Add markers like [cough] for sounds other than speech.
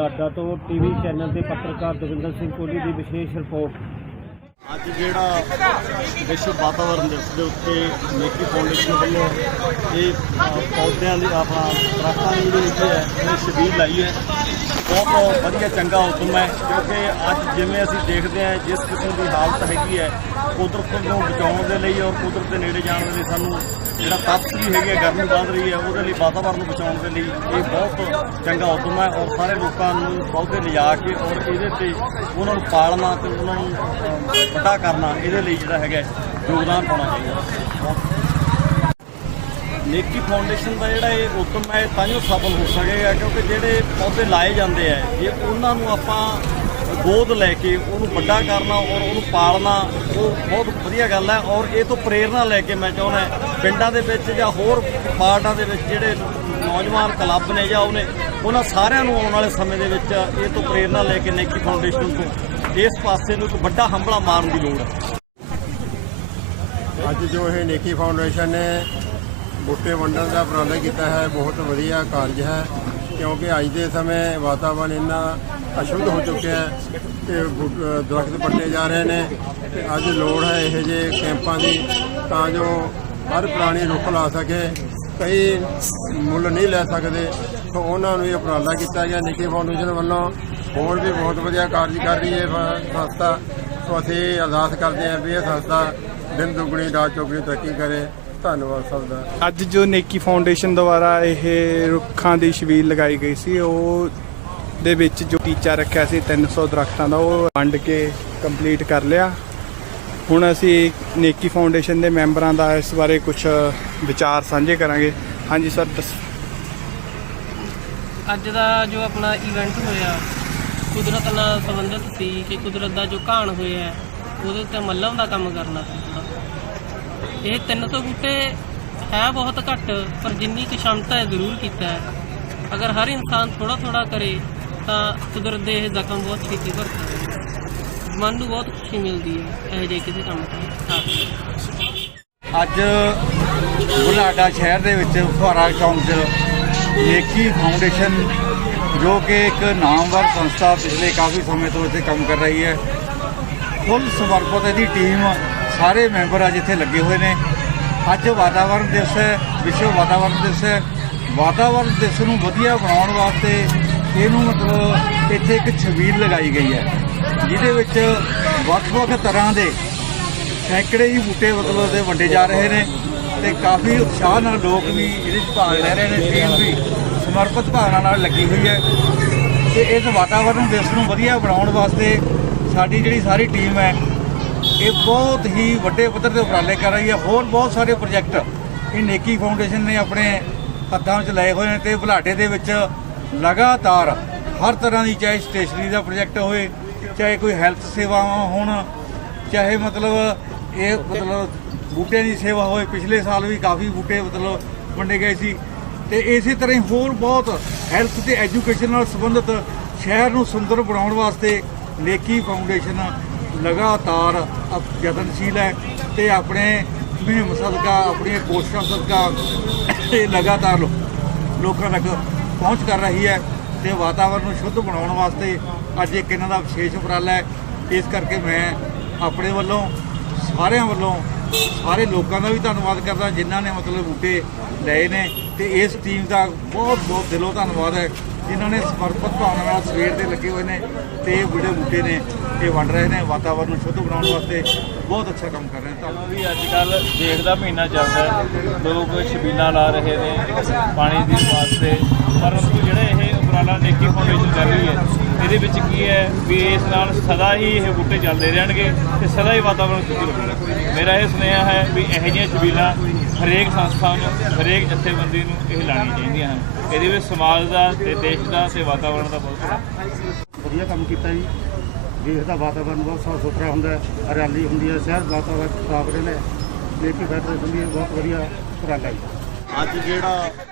ਬੁਲਾਡਾ ਤੋਂ TV channel ਦੇ ਪੱਤਰਕਾਰ ਦਵਿੰਦਰ ਸਿੰਘ ਕੋਹਲੀ ਦੀ ਵਿਸ਼ੇਸ਼ ਰਿਪੋਰਟ। ਅੱਜ ਜਿਹੜਾ ਵਿਸ਼ਵ ਵਾਤਾਵਰਣ ਦਿਵਸ ਦੇ ਉੱਤੇ ਨੇਕੀ ਫਾਊਂਡੇਸ਼ਨ ਵੱਲੋਂ ਇਹ ਪੌਦਿਆਂ ਦੀ, ਆਪਣਾ ਦਰਖਤਾਂ ਦੀ ਜਿਹੜੀ ਹੈ, ਇਹ ਸ਼ਬੀਲ ਲਾਈ ਹੈ। ਬਹੁਤ ਵਧੀਆ ਚੰਗਾ ਉਦਮ ਹੈ ਕਿਉਂਕਿ ਅੱਜ ਜਿਵੇਂ ਅਸੀਂ ਦੇਖਦੇ ਹਾਂ ਜਿਸ ਕਿਸਮ ਦੀ ਹਾਲਤ ਹੈਗੀ ਹੈ ਕੁਦਰਤ ਨੂੰ ਬਚਾਉਣ ਦੇ ਲਈ ਔਰ ਕੁਦਰਤ ਦੇ ਨੇੜੇ ਜਾਣ ਦੇ ਲਈ ਸਾਨੂੰ ਜਿਹੜਾ ਤਪਸ਼ ਵੀ ਹੈਗੀ ਹੈ ਗਰਮੀ ਵੱਧ ਰਹੀ ਹੈ ਉਹਦੇ ਲਈ ਵਾਤਾਵਰਣ ਨੂੰ ਬਚਾਉਣ ਦੇ ਲਈ ਇਹ ਬਹੁਤ ਚੰਗਾ ਉਦਮ ਹੈ ਔਰ ਸਾਰੇ ਲੋਕਾਂ ਨੂੰ ਪੌਦੇ ਲਿਜਾ ਕੇ ਔਰ ਇਹਦੇ ਤੇ ਉਹਨਾਂ ਨੂੰ ਪਾਲਣਾ ਤੇ ਉਹਨਾਂ ਨੂੰ ਅ, ਵੱਡਾ ਕਰਨਾ ਇਹਦੇ ਲਈ ਜਿਹੜਾ ਹੈਗਾ ਯੋਗਦਾਨ ਪਾਉਣਾ ਚਾਹੀਦਾ। ਨੇਕੀ ਫਾਊਂਡੇਸ਼ਨ ਦਾ ਜਿਹੜਾ ਇਹ ਉਦਮ ਹੈ, ਤਾਂ ਹੀ ਸਫਲ ਹੋ ਸਕੇਗਾ ਕਿਉਂਕਿ ਜਿਹੜੇ ਪੌਦੇ ਲਾਏ ਜਾਂਦੇ ਆ, ਜੇ ਉਹਨਾਂ ਨੂੰ ਆਪਾਂ ਗੋਦ ਲੈ ਕੇ ਉਹਨੂੰ ਵੱਡਾ ਕਰਨਾ ਔਰ ਉਹਨੂੰ ਪਾਲਣਾ, ਉਹ ਬਹੁਤ ਵਧੀਆ ਗੱਲ ਹੈ ਔਰ ਇਹ ਤੋਂ ਪ੍ਰੇਰਣਾ ਲੈ ਕੇ ਮੈਂ ਚਾਹੁੰਦਾ ਪਿੰਡਾਂ ਦੇ ਵਿੱਚ ਜਾਂ ਹੋਰ ਪਾਰਟਾਂ ਦੇ ਵਿੱਚ ਜਿਹੜੇ ਨੌਜਵਾਨ ਕਲੱਬ ਨੇ ਜਾਂ ਉਹਨੇ, ਉਹਨਾਂ ਸਾਰਿਆਂ ਨੂੰ ਆਉਣ ਵਾਲੇ ਸਮੇਂ ਦੇ ਵਿੱਚ ਇਹ ਤੋਂ ਪ੍ਰੇਰਣਾ ਲੈ ਕੇ ਨੇਕੀ ਫਾਊਂਡੇਸ਼ਨ ਤੋਂ ਇਸ ਪਾਸੇ ਨੂੰ ਇੱਕ ਵੱਡਾ ਹੰਭਲਾ ਮਾਰਨ ਦੀ ਲੋੜ ਹੈ। ਅੱਜ ਜੋ ਇਹ ਨੇਕੀ ਫਾਊਂਡੇਸ਼ਨ ਨੇ ਬੂਟੇ ਵੰਡਣ ਦਾ ਉਪਰਾਲਾ ਕੀਤਾ ਹੈ, ਬਹੁਤ ਵਧੀਆ ਕਾਰਜ ਹੈ, ਕਿਉਂਕਿ ਅੱਜ ਦੇ ਸਮੇਂ ਵਾਤਾਵਰਣ ਇੰਨਾ ਅਸ਼ੁੱਧ ਹੋ ਚੁੱਕਿਆ ਹੈ ਤੇ ਦਰਖਤ ਪੱਟੇ ਜਾ ਰਹੇ ਨੇ ਤੇ ਅੱਜ ਲੋੜ ਹੈ ਇਹੋ ਜਿਹੇ ਕੈਂਪਾਂ ਦੀ, ਤਾਂ ਜੋ ਹਰ ਪ੍ਰਾਣੀ ਰੁੱਖ ਲਾ ਸਕੇ, ਕਈ ਮੁੱਲ ਨਹੀਂ ਲੈ ਸਕਦੇ, ਸੋ ਉਹਨਾਂ ਨੂੰ ਇਹ ਉਪਰਾਲਾ ਕੀਤਾ ਗਿਆ, ਨੇਕੀ ਫਾਊਂਡੇਸ਼ਨ ਵੱਲੋਂ ਹੋਰ ਵੀ ਬਹੁਤ ਵਧੀਆ ਕਾਰਜ ਕਰ ਰਹੀ ਹੈ ਸੰਸਥਾ, ਸੋ ਅਸੀਂ ਅਰਦਾਸ ਕਰਦੇ ਹਾਂ ਵੀ ਇਹ ਸੰਸਥਾ ਦਿਨ ਦੁਗਣੀ ਰਾਤ ਚੌਗਣੀ ਤਰੱਕੀ ਕਰੇ। ਧੰਨਵਾਦ ਸਭ ਦਾ। ਅੱਜ ਜੋ ਨੇਕੀ ਫਾਊਂਡੇਸ਼ਨ ਦੁਆਰਾ ਇਹ ਰੁੱਖਾਂ ਦੀ ਛਬੀਲ ਲਗਾਈ ਗਈ ਸੀ ਉਹ ਦੇ ਵਿੱਚ ਜੋ ਟੀਚਾ ਰੱਖਿਆ ਸੀ 300 ਦਰਖਤਾਂ ਦਾ ਉਹ ਵੰਡ ਕੇ ਕੰਪਲੀਟ ਕਰ ਲਿਆ। ਹੁਣ ਅਸੀਂ ਨੇਕੀ ਫਾਊਂਡੇਸ਼ਨ ਦੇ ਮੈਂਬਰਾਂ ਦਾ ਇਸ ਬਾਰੇ ਕੁਝ ਵਿਚਾਰ ਸਾਂਝੇ ਕਰਾਂਗੇ। ਹਾਂਜੀ ਸਰ ਦੱਸ ਅੱਜ ਦਾ ਜੋ ਆਪਣਾ ਇਵੈਂਟ ਹੋਇਆ ਕੁਦਰਤ ਨਾਲ ਸੰਬੰਧਿਤ ਸੀ ਕਿ ਕੁਦਰਤ ਦਾ ਜੋ ਘਾਣ ਹੋਇਆ ਹੈ, ਉਹਦੇ ਉੱਤੇ ਮੱਲਮ ਦਾ ਕੰਮ ਕਰਨਾ ਸੀ। ਇਹ 300 ਬੂਟੇ ਹੈ ਬਹੁਤ ਘੱਟ, ਪਰ ਜਿੰਨੀ ਕੁ ਸ਼ਮਤਾ ਹੈ ਜ਼ਰੂਰ ਕੀਤਾ ਹੈ। ਅਗਰ ਹਰ ਇਨਸਾਨ ਥੋੜਾ ਥੋੜਾ ਕਰੇ, ਤਾਂ ਕੁਦਰਤ ਦੇ ਇਹ ਜ਼ਖਮ ਬਹੁਤ ਛੇਤੀ ਭਰ ਸਕਦੇ ਮਨ ਨੂੰ ਬਹੁਤ ਖੁਸ਼ੀ ਮਿਲਦੀ ਹੈ ਇਹ ਜਿਹੇ ਕਿਸੇ ਕੰਮ ਤੋਂ। ਅੱਜ ਬੁਲਾਡਾ ਸ਼ਹਿਰ ਦੇ ਵਿੱਚ ਫੁਹਾਰਾ ਚੌਂਕ 'ਚ ਨੇਕੀ ਫਾਊਂਡੇਸ਼ਨ, ਜੋ ਕਿ ਇੱਕ ਨਾਮਵਰ ਸੰਸਥਾ ਪਿਛਲੇ ਕਾਫੀ ਸਮੇਂ ਤੋਂ ਇੱਥੇ ਕੰਮ ਕਰ ਰਹੀ ਹੈ। ਫੁੱਲ ਸਮਰਪਿਤ ਇਹਦੀ ਟੀਮ ਸਾਰੇ ਮੈਂਬਰ ਅੱਜ ਇੱਥੇ ਲੱਗੇ ਹੋਏ ਨੇ। ਅੱਜ ਵਾਤਾਵਰਣ ਦਿਵਸ ਹੈ, ਵਿਸ਼ਵ ਵਾਤਾਵਰਣ ਦਿਵਸ ਹੈ। ਵਾਤਾਵਰਣ ਦਿਵਸ ਨੂੰ ਵਧੀਆ ਬਣਾਉਣ ਵਾਸਤੇ ਇਹਨੂੰ ਮਤਲਬ ਇੱਥੇ ਇੱਕ ਛਬੀਲ ਲਗਾਈ ਗਈ ਹੈ, ਜਿਹਦੇ ਵਿੱਚ ਵੱਖ-ਵੱਖ ਤਰ੍ਹਾਂ ਦੇ ਸੈਂਕੜੇ ਹੀ ਬੂਟੇ ਮਤਲਬ ਦੇ ਵੰਡੇ ਜਾ ਰਹੇ ਨੇ ਤੇ ਕਾਫੀ ਉਤਸ਼ਾਹ ਨਾਲ ਲੋਕ ਵੀ ਇਹਦੇ ਵਿੱਚ ਭਾਗ ਲੈ ਰਹੇ ਨੇ ਟੀਮ ਵੀ ਸਮਰਪਿਤ ਭਾਵਨਾ ਨਾਲ ਲੱਗੀ ਹੋਈ ਹੈ। ਤੇ ਇਸ ਵਾਤਾਵਰਣ ਦਿਵਸ ਨੂੰ ਵਧੀਆ ਬਣਾਉਣ ਵਾਸਤੇ ਸਾਡੀ ਜਿਹੜੀ ਸਾਰੀ ਟੀਮ ਹੈ ਇਹ ਬਹੁਤ ਹੀ ਵੱਡੇ ਪੱਧਰ ਤੇ ਉਪਰਾਲੇ ਕਰ ਰਹੀ ਹੈ। ਹੋਰ ਬਹੁਤ ਸਾਰੇ ਪ੍ਰੋਜੈਕਟ ਇਹ ਨੇਕੀ ਫਾਊਂਡੇਸ਼ਨ ਨੇ ਆਪਣੇ ਹੱਥਾਂ ਵਿੱਚ ਲਏ ਹੋਏ ਨੇ ਤੇ ਬੁਲਾਡੇ ਦੇ ਵਿੱਚ ਲਗਾਤਾਰ ਹਰ ਤਰ੍ਹਾਂ ਦੀ ਚਾਹੇ ਸਟੇਸ਼ਨਰੀ ਦਾ ਪ੍ਰੋਜੈਕਟ ਹੋਵੇ, ਚਾਹੇ ਕੋਈ ਹੈਲਥ ਸੇਵਾਵਾਂ ਹੋਣ, ਚਾਹੇ ਮਤਲਬ ਇਹ ਮਤਲਬ ਬੂਟਿਆਂ ਦੀ ਸੇਵਾ ਹੋਏ ਪਿਛਲੇ ਸਾਲ ਵੀ ਕਾਫੀ ਬੂਟੇ ਮਤਲਬ ਵੰਡੇ ਗਏ ਸੀ ਤੇ ਇਸੇ ਤਰ੍ਹਾਂ ਹੀ ਹੋਰ ਬਹੁਤ ਹੈਲਥ ਤੇ ਐਜੂਕੇਸ਼ਨ ਨਾਲ ਸੰਬੰਧਿਤ ਸ਼ਹਿਰ ਨੂੰ ਸੁੰਦਰ ਬਣਾਉਣ ਵਾਸਤੇ ਨੇਕੀ ਫਾਊਂਡੇਸ਼ਨ ਲਗਾਤਾਰ ਯਤਨਸ਼ੀਲ ਹੈ ਤੇ ਆਪਣੇ ਮੁਹਿੰਮ ਸਦਕਾ, ਆਪਣੀਆਂ ਕੋਸ਼ਿਸ਼ਾਂ ਸਦਕਾ [coughs] ਇਹ ਲਗਾਤਾਰ ਲੋਕਾਂ ਤੱਕ ਪਹੁੰਚ ਕਰ ਰਹੀ ਹੈ ਤੇ ਵਾਤਾਵਰਣ ਨੂੰ ਸ਼ੁੱਧ ਬਣਾਉਣ ਵਾਸਤੇ ਅੱਜ ਇੱਕ ਇਹਨਾਂ ਦਾ ਵਿਸ਼ੇਸ਼ ਉਪਰਾਲਾ ਹੈ। ਇਸ ਕਰਕੇ ਮੈਂ ਆਪਣੇ ਵੱਲੋਂ, ਸਾਰਿਆਂ ਵੱਲੋਂ, ਸਾਰੇ ਲੋਕਾਂ ਦਾ ਵੀ ਧੰਨਵਾਦ ਕਰਦਾ, ਜਿਨ੍ਹਾਂ ਨੇ ਮਤਲਬ ਬੂਟੇ ਲਏ ਨੇ ਤੇ ਇਸ ਟੀਮ ਦਾ ਬਹੁਤ ਬਹੁਤ ਦਿਲੋਂ ਧੰਨਵਾਦ ਹੈ। ਜਿਨ੍ਹਾਂ ਨੇ ਸਮਰਪਿਤ ਭਾਵਨਾ ਨਾਲ ਸਵੇਰ ਦੇ ਲੱਗੇ ਹੋਏ ਨੇ ਤੇ ਇਹ ਜਿਹੜੇ ਬੂਟੇ ਨੇ, ਇਹ ਵੰਡ ਰਹੇ ਨੇ, ਵਾਤਾਵਰਨ ਨੂੰ ਸ਼ੁੱਧ ਬਣਾਉਣ ਵਾਸਤੇ ਬਹੁਤ ਅੱਛਾ ਕੰਮ ਕਰ ਰਹੇ ਨੇ। ਧੰਨਵਾਦ ਵੀ ਅੱਜ ਕੱਲ ਦੇਖ ਦਾ ਮਹੀਨਾ ਚੱਲਦਾ ਹੈ ਲੋਕ ਛਬੀਲਾਂ ਲਾ ਰਹੇ ਨੇ, ਪਾਣੀ ਦੀ ਵਾਸਤੇ ਪਰੰਤੂ ਜਿਹੜੇ ਇਹ ਉਪਰਾਲਾ ਨੇਕੀ ਫਾਊਂਡੇਸ਼ਨ ਕਰ ਰਹੀ ਹੈ, ਇਹਦੇ ਵਿੱਚ ਕੀ ਹੈ ਵੀ ਇਸ ਨਾਲ ਸਦਾ ਹੀ ਇਹ ਬੂਟੇ ਚੱਲਦੇ ਰਹਿਣਗੇ ਤੇ ਸਦਾ ਹੀ ਵਾਤਾਵਰਨ ਸ਼ੁੱਧ ਰਹੇਗਾ ਮੇਰਾ ਇਹ ਸੁਨੇਹਾ ਹੈ ਵੀ ਇਹੋ ਜਿਹੀਆਂ ਛਬੀਲਾਂ ਹਰੇਕ ਸੰਸਥਾ ਨੂੰ ਹਰੇਕ ਜਥੇਬੰਦੀ ਨੂੰ ਇਹ ਲਾਣੀ ਚਾਹੀਦੀਆਂ ਹਨ। ਇਹਦੇ ਵਿੱਚ ਸਮਾਜ ਦਾ ਤੇ ਦੇਸ਼ ਦਾ ਤੇ ਵਾਤਾਵਰਣ ਦਾ ਬਹੁਤ ਵਧੀਆ ਕੰਮ ਕੀਤਾ ਜੀ। ਦੇਸ਼ ਦਾ ਵਾਤਾਵਰਨ ਬਹੁਤ ਸਾਫ਼ ਸੁਥਰਾ ਹੁੰਦਾ ਹੈ ਹਰਿਆਲੀ ਹੁੰਦੀ ਹੈ ਸ਼ਹਿਰ ਵਾਤਾਵਰਨ ਸਾਫ਼ ਰਹਿੰਦਾ ਹੈ ਨੇਕੀ ਫੈਡਰੇਸ਼ਨ ਦੀ ਇਹ ਬਹੁਤ ਵਧੀਆ ਉਪਰਾਲਾ ਹੈ ਅੱਜ ਜਿਹੜਾ